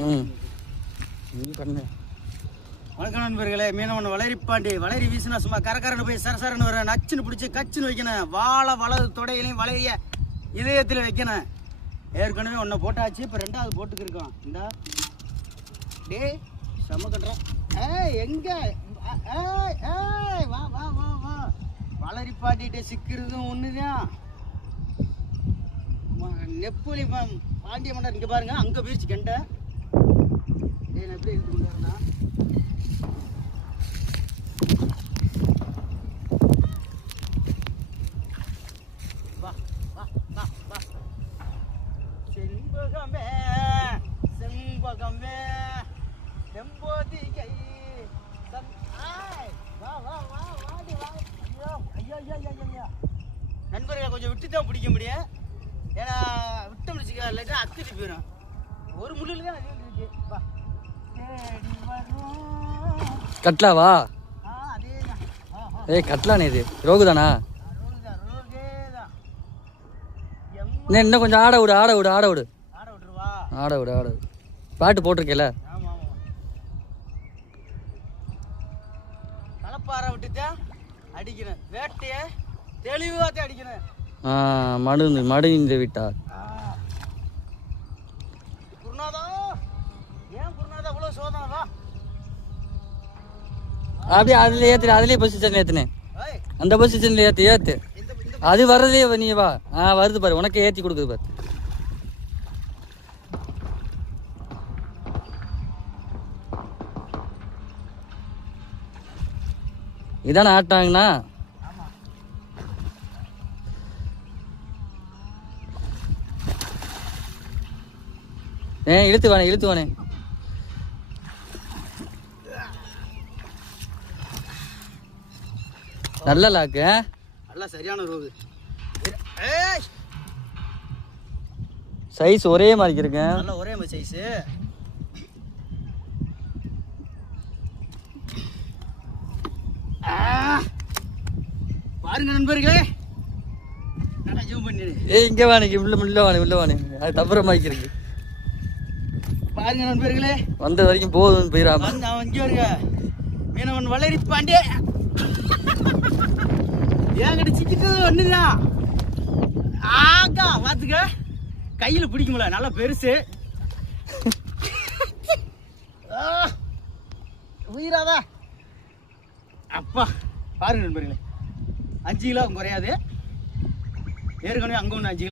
பண்ணு. வணக்கம் நண்பர்களே, மீனவன் வளரிப்பாண்டி. வளரி வீசினா சும்மா கரகரன்னு போய் சரசரன்னு வர, நச்சுன்னு பிடிச்சி கச்சுன்னு வைக்கணும். வாழை வலது தொடையிலையும் வளைய இதயத்தில் வைக்கணும். ஏற்கனவே ஒன்றை போட்டாச்சு, இப்போ ரெண்டாவது போட்டுக்கிருக்கோம். இந்த டே செம்ம கட்டுறேன். எங்க வா வா வா வா. வளரிப்பாண்டிகிட்ட சிக்கிறதும் ஒண்ணுதான். நெப்பொலி பாண்டிய மன்னர் இங்க பாருங்க, அங்க போயிடுச்சு கெண்டை. நான் எப்படி இழுத்து கொண்டு வரேன்னா, வா வா வா வா. செண்பகமே செண்பகமே செம்போதிகை வா வா வா வாடி வா. ஐயோ ஐயோ ஐயோ ஐயோ. நண்பர்களை கொஞ்சம் விட்டு தான் பிடிக்க முடியும். ஏன்னா விட்டு முடிச்சுக்க இல்லாட்டா அத்துட்டு போயிடும். ஒரு முள்ளில் தான் அது இருக்கு. வா கட்லாவா? ஏய் கட்லானே, இது ரோகு தானா? இன்னும் கொஞ்சம் ஆட விடு ஆட விடு ஆட விடு ஆட விடு ஆட விடு. பாட்டு போட்டிருக்கேல. களப்பாறை விட்டுதான் அடிக்கணும். வேட்டைய தெளிவாக அடிக்கணும். மடு இந்த விட்டா குருநாதா, ஏன் குருநாதா இவ்வளோ சோதனை? அப்படியே அதுல ஏத்து, அதுலயே பொசிஷன்ல ஏத்துனேன். அந்த பொசிஷன்ல ஏத்து ஏத்து. அது வர்றதே நீ வா. வருது பாரு, உனக்கு ஏத்தி கொடுக்குது பாரு. இதானே ஆட்டாங்கண்ணா. இழுத்து வானே இழுத்து வானே. நல்ல லாக்கு, நல்லா சரியான ரோகு. சைஸ் ஒரே மாதிரி இருக்கு. நல்லா ஒரே மாதிரி சைஸ். பாருங்க நண்பர்களே, நல்லா ஜூம் பண்ணிடு. இங்க வானே, உள்ள வானே. அது தப்புற மாதிரி இருக்கு. பாருங்க நண்பர்களே, வந்த வரைக்கும் போதும் போயிடாம. அவன் இங்கே வருங்க, மீனவன் வளரிப்பாண்டியே. ஏங்கிட்ட சிக்கிட்டது ஒண்ணுதான். ஆக்கா பாத்துக்க, கையில பிடிக்கும்ல, நல்லா பெருசு. உயிராதா அப்பா. பாருங்க நண்பர்களே, 5 கிலோ குறையாது. ஏற்கனவே அங்க ஒன்று 5 கிலோ.